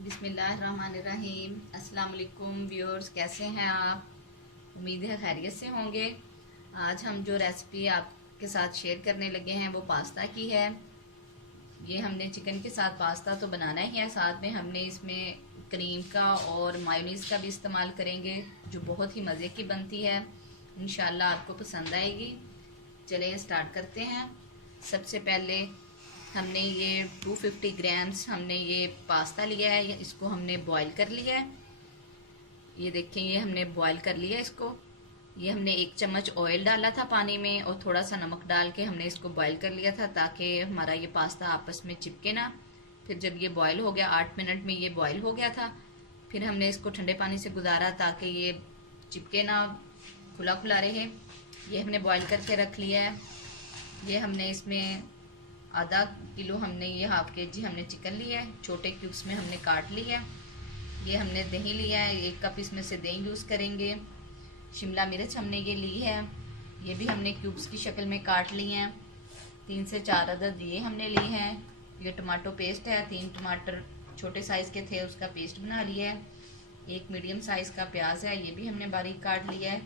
बिस्मिल्लाहिर्रहमानिर्रहीम। अस्सलाम वालेकुम व्यूअर्स, कैसे हैं आप? उम्मीद है खैरियत से होंगे। आज हम जो रेसिपी आपके साथ शेयर करने लगे हैं वो पास्ता की है। ये हमने चिकन के साथ पास्ता तो बनाना ही है, साथ में हमने इसमें क्रीम का और मायोनीज़ का भी इस्तेमाल करेंगे जो बहुत ही मज़े की बनती है। इंशाल्लाह आपको पसंद आएगी। चलिए स्टार्ट करते हैं। सबसे पहले हमने ये 250 ग्राम्स हमने ये पास्ता लिया है, इसको हमने बॉईल कर लिया है। ये देखें, ये हमने बॉईल कर लिया इसको। ये हमने 1 चम्मच ऑयल डाला था पानी में और थोड़ा सा नमक डाल के हमने इसको बॉईल कर लिया था ताकि हमारा ये पास्ता आपस में चिपके ना। फिर जब ये बॉईल हो गया, 8 मिनट में ये बॉईल हो गया था, फिर हमने इसको ठंडे पानी से गुजारा ताकि ये चिपके ना, खुला खुला रहे। ये हमने बॉईल करके रख लिया है। ये हमने इसमें आधा किलो हमने ये हाफ केजी हमने चिकन लिया है, छोटे क्यूब्स में हमने काट लिया है। ये हमने दही लिया है, 1 कप इसमें से दही यूज़ करेंगे। शिमला मिर्च हमने ये ली है, ये भी हमने क्यूब्स की शक्ल में काट ली हैं। 3 से 4 अदद ये हमने ली हैं। ये टमाटो पेस्ट है, 3 टमाटर छोटे साइज़ के थे उसका पेस्ट बना लिया है। 1 मीडियम साइज़ का प्याज है, ये भी हमने बारीक काट लिया है।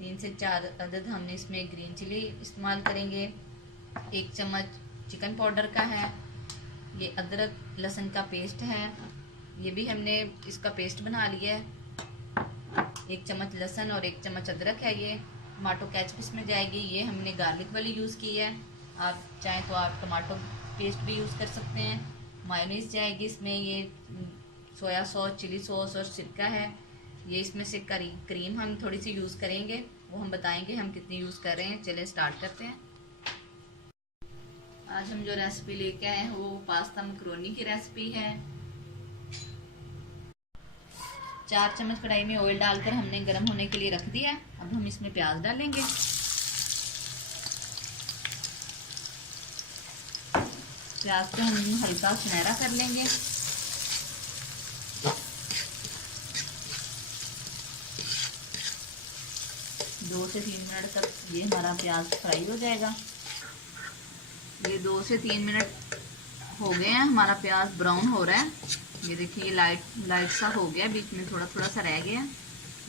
3 से 4 अदद हमने इसमें ग्रीन चिली इस्तेमाल करेंगे। 1 चम्मच चिकन पाउडर का है। ये अदरक लहसुन का पेस्ट है, ये भी हमने इसका पेस्ट बना लिया है। 1 चम्मच लहसुन और 1 चम्मच अदरक है। ये टमाटो केचप इसमें जाएगी। ये हमने गार्लिक वाली यूज़ की है, आप चाहें तो आप टमाटो पेस्ट भी यूज़ कर सकते हैं। मायोनीज़ जाएगी इसमें, ये सोया सॉस, चिली सॉस और सिरका है। ये इसमें से क्रीम हम थोड़ी सी यूज़ करेंगे, वो हम बताएंगे हम कितनी यूज़ कर रहे हैं। चलिए स्टार्ट करते हैं। आज हम जो रेसिपी लेके आए हैं वो पास्ता मकरोनी की रेसिपी है। 4 चम्मच कढ़ाई में ऑयल डालकर हमने गर्म होने के लिए रख दिया है। अब हम इसमें प्याज डालेंगे। प्याज को हम हल्का सुनहरा कर लेंगे। दो से 3 मिनट तक ये हमारा प्याज फ्राई हो जाएगा। ये 2 से 3 मिनट हो गए हैं, हमारा प्याज ब्राउन हो रहा है। ये देखिए, ये लाइट सा हो गया, बीच में थोड़ा थोड़ा सा रह गया।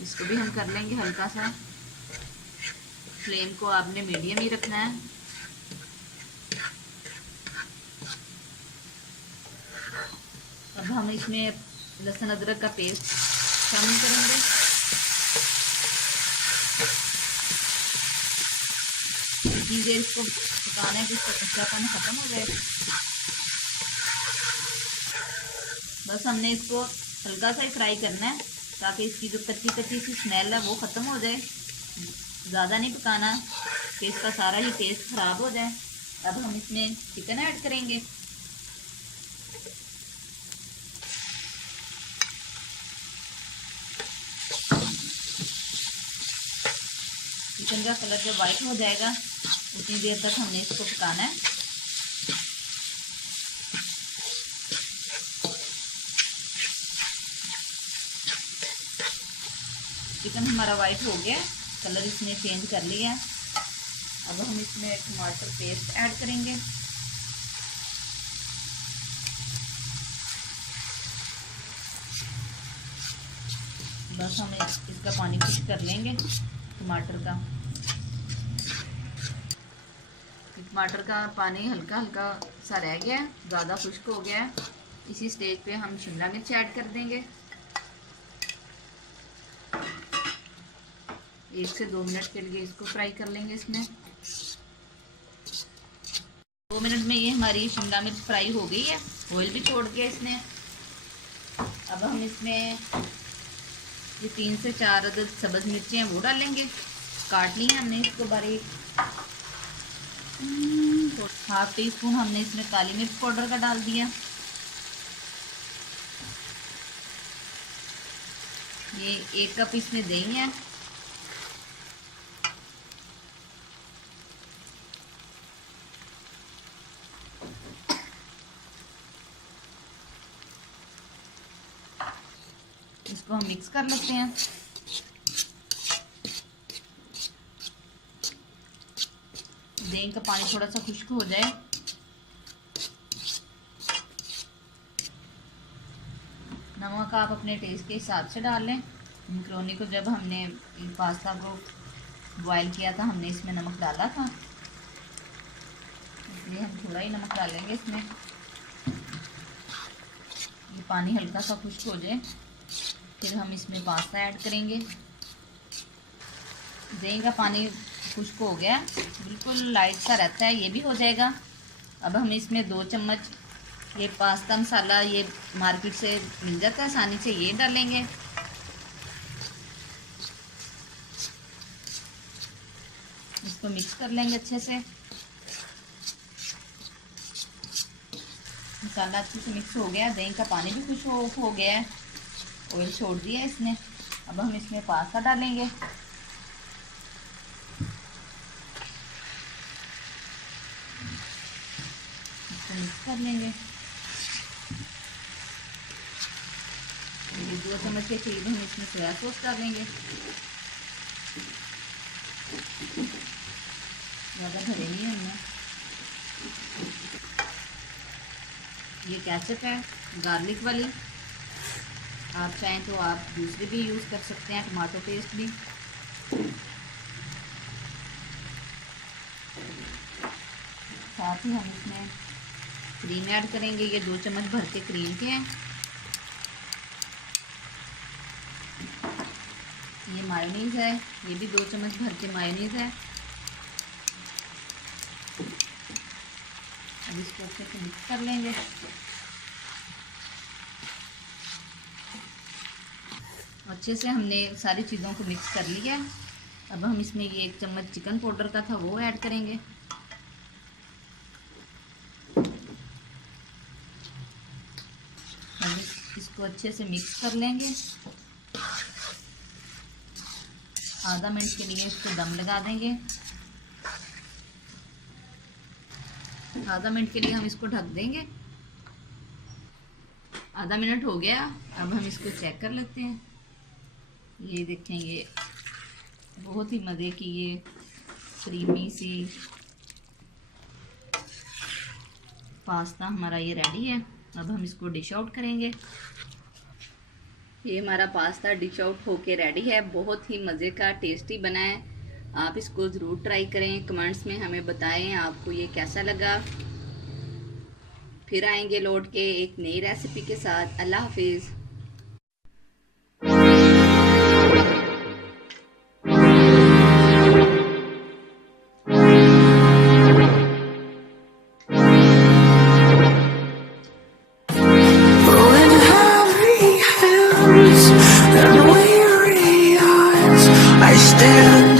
इसको भी हम कर लेंगे हल्का सा। फ्लेम को आपने मीडियम ही रखना है। अब हम इसमें लहसुन अदरक का पेस्ट शामिल करेंगे। इतनी देर इसको पकाना है कि इसका कच्चापन खत्म हो जाए। बस हमने इसको हल्का सा ही फ्राई करना है ताकि इसकी जो कच्ची कच्ची सी स्मेल है वो ख़त्म हो जाए। ज़्यादा नहीं पकाना कि इसका सारा ही टेस्ट ख़राब हो जाए। अब हम इसमें चिकन ऐड करेंगे। चिकन का कलर जब वाइट हो जाएगा उतनी देर तक हमने इसको पकाना है। चिकन हमारा वाइट हो गया, कलर इसने चेंज कर लिया। अब हम इसमें टमाटर पेस्ट ऐड करेंगे। बस हम इसका पानी खुश्क कर लेंगे। टमाटर का पानी हल्का हल्का सा रह गया है, ज़्यादा खुश्क हो गया है। इसी स्टेज पे हम शिमला मिर्च ऐड कर देंगे। 1 से 2 मिनट के लिए इसको फ्राई कर लेंगे इसमें। 2 मिनट में ये हमारी शिमला मिर्च फ्राई हो गई है, ऑयल भी छोड़ दिया इसने। अब हम इसमें ये 3 से 4 अदद सब्ज़ मिर्चें हैं वो डालेंगे, काट ली हैं हमने इसको बारीक। हाफ टी स्पून हमने इसमें काली मिर्च पाउडर का डाल दिया। ये 1 कप इसमें दही है। इसको हम मिक्स कर लेते हैं। दही का पानी थोड़ा सा खुश्क हो जाए नमक आप अपने टेस्ट के हिसाब से डाल लें। मैक्रोनी को जब हमने पास्ता को बॉयल किया था हमने इसमें नमक डाला था, इसलिए हम थोड़ा ही नमक डालेंगे इसमें। ये पानी हल्का सा खुश्क हो जाए फिर हम इसमें पास्ता ऐड करेंगे। दही का पानी खुश्क हो गया, बिल्कुल लाइट सा रहता है, ये भी हो जाएगा। अब हम इसमें 2 चम्मच ये पास्ता मसाला, ये मार्केट से मिल जाता है आसानी से, ये डालेंगे। इसको मिक्स कर लेंगे अच्छे से। मसाला अच्छे से मिक्स हो गया, दही का पानी भी कुछ हो गया है, ऑयल छोड़ दिया इसने। अब हम इसमें पास्ता डालेंगे। इसको मिक्स कर लेंगे। ये 2 चम्मच के करीब हम इसमें सोया सॉस डालेंगे, ज़्यादा भरे नहीं हमने। ये केचप है गार्लिक वाली, आप चाहें तो आप दूसरी भी यूज़ कर सकते हैं, टमाटो पेस्ट भी। साथ ही हम इसमें क्रीम ऐड करेंगे। ये 2 चम्मच भर के क्रीम के हैं। ये मायोनीज़ है, ये भी 2 चम्मच भर के मायोनीज़ है। अब इसको अच्छे से मिक्स कर लेंगे। अच्छे से हमने सारी चीज़ों को मिक्स कर लिया है। अब हम इसमें ये 1 चम्मच चिकन पाउडर का था वो ऐड करेंगे। हम इसको अच्छे से मिक्स कर लेंगे। आधा मिनट के लिए इसको दम लगा देंगे। आधा मिनट के लिए हम इसको ढक देंगे। आधा मिनट हो गया, अब हम इसको चेक कर लेते हैं। ये देखें, ये बहुत ही मज़े की ये क्रीमी सी पास्ता हमारा ये रेडी है। अब हम इसको डिश आउट करेंगे। ये हमारा पास्ता डिश आउट होके रेडी है, बहुत ही मज़े का टेस्टी बना है। आप इसको ज़रूर ट्राई करें, कमेंट्स में हमें बताएं आपको ये कैसा लगा। फिर आएंगे लौट के एक नई रेसिपी के साथ। अल्लाह हाफिज़। And weary eyes, I stand